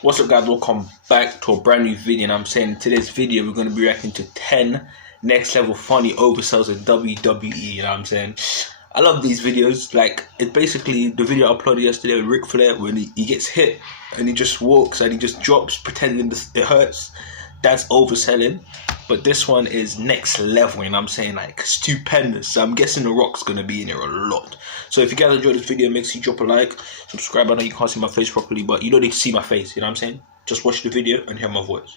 What's up, guys? Welcome back to a brand new video. And I'm saying in today's video we're going to be reacting to 10 next level funny oversells in WWE. You know what I'm saying? I love these videos. Like, it's basically the video I uploaded yesterday with Ric Flair when he gets hit and he just walks and he just drops pretending it hurts. That's overselling. But this one is next level, and I'm saying, like, stupendous. So I'm guessing The Rock's gonna be in here a lot. So if you guys enjoyed this video, make sure you drop a like, subscribe. I know you can't see my face properly, but you don't need to see my face, you know what I'm saying? Just watch the video and hear my voice.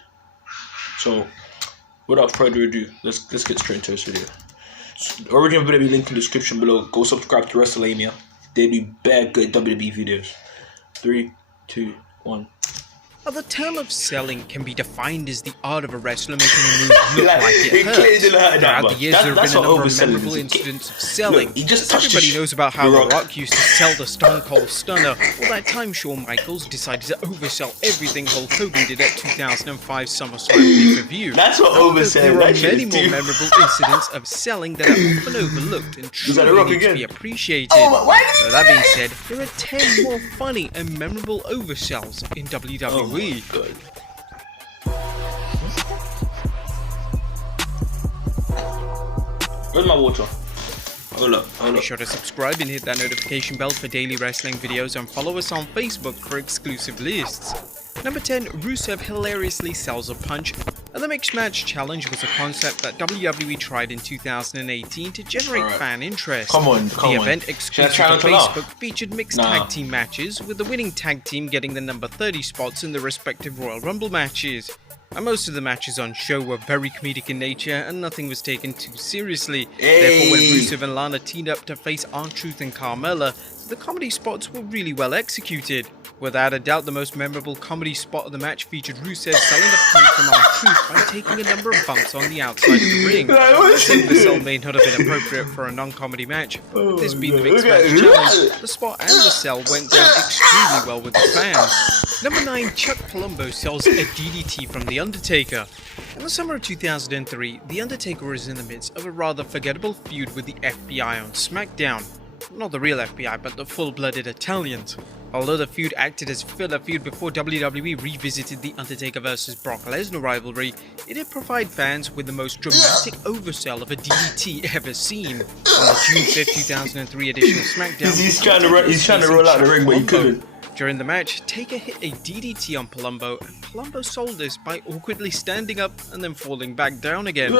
So without further ado, let's get straight into this video. So, the original video will be linked in the description below. Go subscribe to WrestleMania. They do bare good WWE videos. 3, 2, 1. Well, the term of selling can be defined as the art of a wrestler making a move look like it hurts. Throughout the years, there have been a number of memorable incidents of selling. Look, everybody knows about how The Rock used to sell the Stone Cold Stunner, or that time Shawn Michaels decided to oversell everything Hulk Hogan did at 2005 SummerSlam pay-per-view. That's what overselling. There are many more memorable incidents of selling that are often overlooked and truly need to be appreciated. So that being said, there are 10 more funny and memorable oversells in WWE. Oh God. Where's my water? Hold up. Be sure to subscribe and hit that notification bell for daily wrestling videos, and follow us on Facebook for exclusive lists. Number 10, Rusev hilariously sells a punch. The Mixed Match Challenge was a concept that WWE tried in 2018 to generate fan interest. The event exclusive to Facebook featured mixed tag team matches, with the winning tag team getting the number 30 spots in the respective Royal Rumble matches. Most of the matches on show were very comedic in nature, and nothing was taken too seriously. Therefore, when Rusev and Lana teamed up to face R-Truth and Carmella, the comedy spots were really well executed. Without a doubt, the most memorable comedy spot of the match featured Rusev selling a punch from R-Truth by taking a number of bumps on the outside of the ring. The sell may not have been appropriate for a non-comedy match, but this being the Mixed Match Challenge, the spot and the sell went down extremely well with the fans. Number 9, Chuck Palumbo sells a DDT from The Undertaker. In the summer of 2003, The Undertaker was in the midst of a rather forgettable feud with the FBI on SmackDown. Not the real FBI, but the full-blooded Italians. Although the feud acted as filler feud before WWE revisited the Undertaker vs. Brock Lesnar rivalry, it did provide fans with the most dramatic oversell of a DDT ever seen. On the June 5, 2003 edition of SmackDown, he's trying to roll out the ring, but he couldn't. During the match, Taker hit a DDT on Palumbo, and Palumbo sold this by awkwardly standing up and then falling back down again. The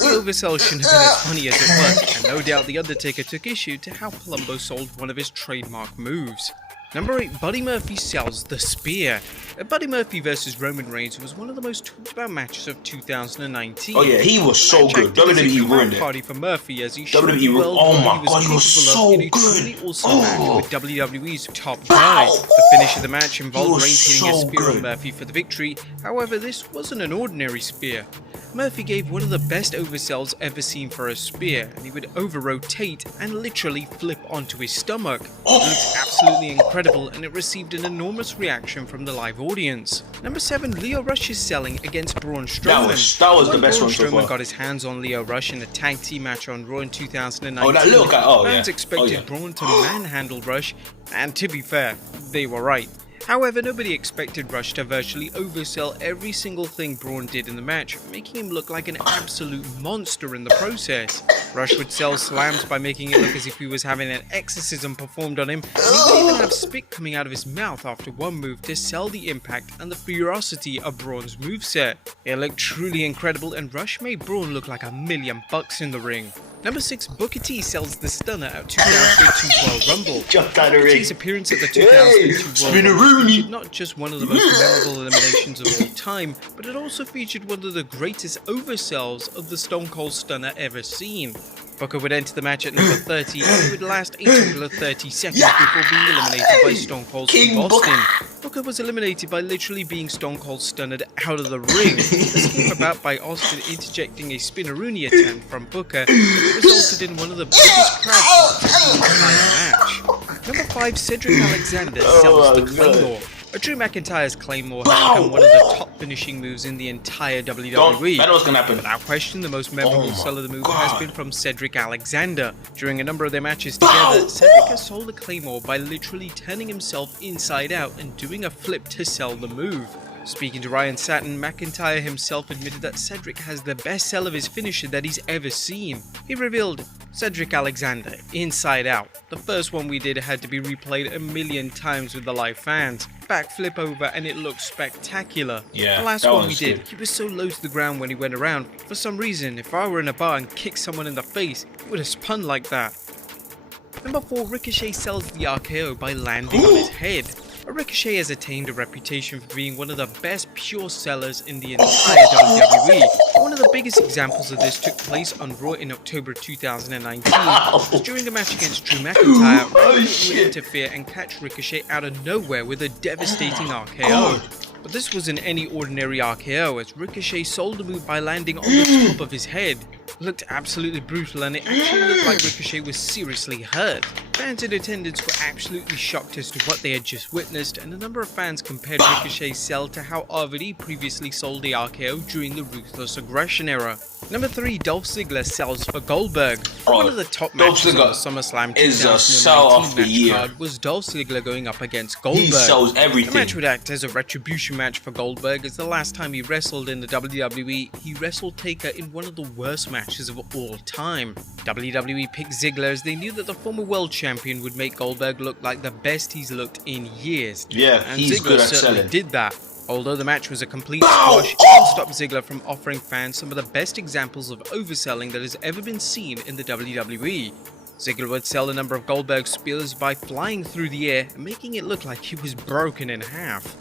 oversell shouldn't have been as funny as it was, and no doubt The Undertaker took issue to how Palumbo sold one of his trademark moves. Number 8, Buddy Murphy sells the Spear. Buddy Murphy vs. Roman Reigns was one of the most talked about matches of 2019. Oh yeah, he was so good. WWE ruined it. Party for Murphy as he showed WWE. Oh my God, he was so good. Also match with WWE's top guy. The finish of the match involved Reigns hitting a spear on Murphy for the victory. However, this wasn't an ordinary spear. Murphy gave one of the best oversells ever seen for a spear, and he would over-rotate and literally flip onto his stomach. It looked absolutely incredible, and it received an enormous reaction from the live audience. Number 7, Lio Rush's selling against Braun Strowman. That was the best one so far. Strowman got his hands on Lio Rush in a tag team match on Raw in 2019. Fans expected Braun to manhandle Rush, and to be fair, they were right. However, nobody expected Rush to virtually oversell every single thing Braun did in the match, making him look like an absolute monster in the process. Rush would sell slams by making it look as if he was having an exorcism performed on him, and he would even have spit coming out of his mouth after one move to sell the impact and the ferocity of Braun's moveset. It looked truly incredible, and Rush made Braun look like $1,000,000 in the ring. Number 6, Booker T sells the Stunner at 2002 Royal Rumble. Booker T's appearance at the 2002 Royal Rumble featured not just one of the most memorable eliminations of all time, but it also featured one of the greatest oversells of the Stone Cold Stunner ever seen. Booker would enter the match at number 30, and it would last a total of 30 seconds before being eliminated by Stone Cold Steve Austin. Booker was eliminated by literally being Stone Cold Stunned out of the ring. This came about by Austin interjecting a spinneroonie attempt from Booker, that resulted in one of the biggest crowd pops of the entire match. Number 5, Cedric Alexander sells the Claymore. Drew McIntyre's Claymore has become one of the top finishing moves in the entire WWE. I know what's gonna happen. Without question, the most memorable sell of the move has been from Cedric Alexander. During a number of their matches together, Cedric has sold the Claymore by literally turning himself inside out and doing a flip to sell the move. Speaking to Ryan Satin, McIntyre himself admitted that Cedric has the best sell of his finisher that he's ever seen. He revealed, Cedric Alexander, inside out. The first one we did had to be replayed a million times with the live fans. Backflip over and it looked spectacular. Yeah, the last one we did, he was so low to the ground when he went around. For some reason, if I were in a bar and kicked someone in the face, it would have spun like that. Number 4, Ricochet sells the RKO by landing on his head. Ricochet has attained a reputation for being one of the best pure sellers in the entire WWE. One of the biggest examples of this took place on Raw in October 2019. During a match against Drew McIntyre, Ricochet would interfere and catch Ricochet out of nowhere with a devastating RKO. But this wasn't any ordinary RKO, as Ricochet sold the move by landing on the top of his head. It looked absolutely brutal, and it actually looked like Ricochet was seriously hurt. Fans in attendance were absolutely shocked as to what they had just witnessed, and a number of fans compared Ricochet's sell to how RVD previously sold the RKO during the Ruthless Aggression era. Number 3, Dolph Ziggler sells for Goldberg. One of the top matches on the SummerSlam 2019 match card was Dolph Ziggler going up against Goldberg. He sells everything. The match would act as a retribution match for Goldberg, as the last time he wrestled in the WWE, he wrestled Taker in one of the worst matches of all time. WWE picked Ziggler as they knew that the former world champion would make Goldberg look like the best he's looked in years. Yeah, and he's Ziggler good at certainly selling. did that. Although the match was a complete squash, it didn't stop Ziggler from offering fans some of the best examples of overselling that has ever been seen in the WWE. Ziggler would sell a number of Goldberg spears by flying through the air and making it look like he was broken in half.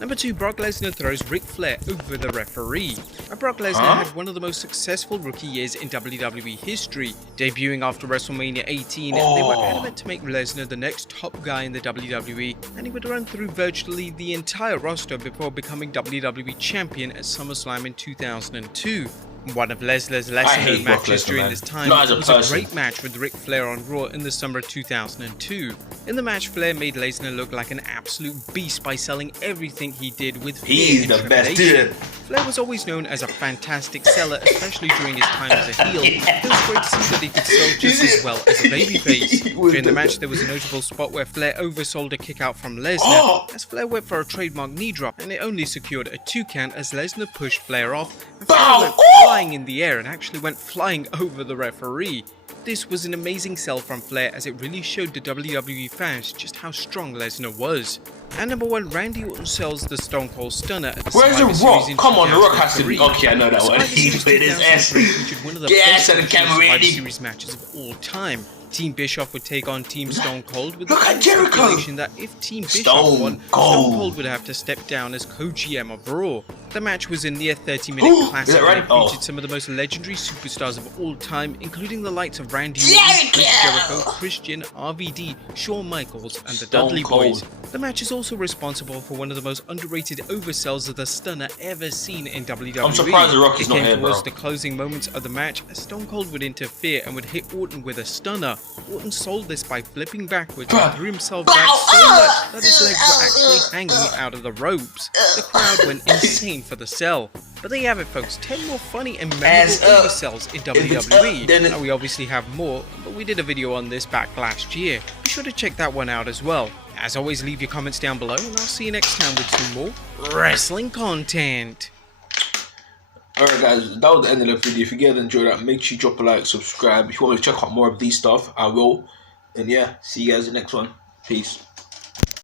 Number 2, Brock Lesnar throws Ric Flair over the referee. Brock Lesnar had one of the most successful rookie years in WWE history, debuting after WrestleMania 18, and they were adamant to make Lesnar the next top guy in the WWE, and he would run through virtually the entire roster before becoming WWE Champion at SummerSlam in 2002. One of Lesnar's lesser-known matches during this time was a great match with Ric Flair on Raw in the summer of 2002. In the match, Flair made Lesnar look like an absolute beast by selling everything he did with fear. He's the best dude. Flair was always known as a fantastic seller, especially during his time as a heel. It was great to see that he could sell just as well as a babyface. During the match, there was a notable spot where Flair oversold a kick-out from Lesnar, as Flair went for a trademark knee drop, and it only secured a 2 count as Lesnar pushed Flair off, and Flair went flying in the air and actually went flying over the referee. This was an amazing sell from Flair, as it really showed the WWE fans just how strong Lesnar was. And number 1, Randy Orton sells the Stone Cold Stunner at the Survivor Series in 2003. Come on, The Rock has to be. Okay, I know that one. He put his ass. Featured one of the best Survivor Series matches of all time. Team Bischoff would take on Team Stone Cold with the stipulation that if Team Bischoff won, Stone Cold would have to step down as co-GM of Raw. The match was a near 30-minute classic and featured some of the most legendary superstars of all time, including the likes of Randy Orton, Chris Jericho, Christian, RVD, Shawn Michaels, and the Dudley Boys. The match is also responsible for one of the most underrated oversells of the Stunner ever seen in WWE. I'm surprised The Rock is not here, bro. Towards the closing moments of the match, Stone Cold would interfere and would hit Orton with a Stunner. Orton sold this by flipping backwards and threw himself back so much that his legs were actually hanging out of the ropes. The crowd went insane for the sell. But there you have it, folks, 10 more funny and memorable oversells in WWE. Now we obviously have more, but we did a video on this back last year. Be sure to check that one out as well. As always, leave your comments down below, and I'll see you next time with some more wrestling content. Alright guys, that was the end of the video. If you guys enjoyed that, make sure you drop a like, subscribe. If you want me to check out more of these stuff, I will. And yeah, see you guys in the next one. Peace.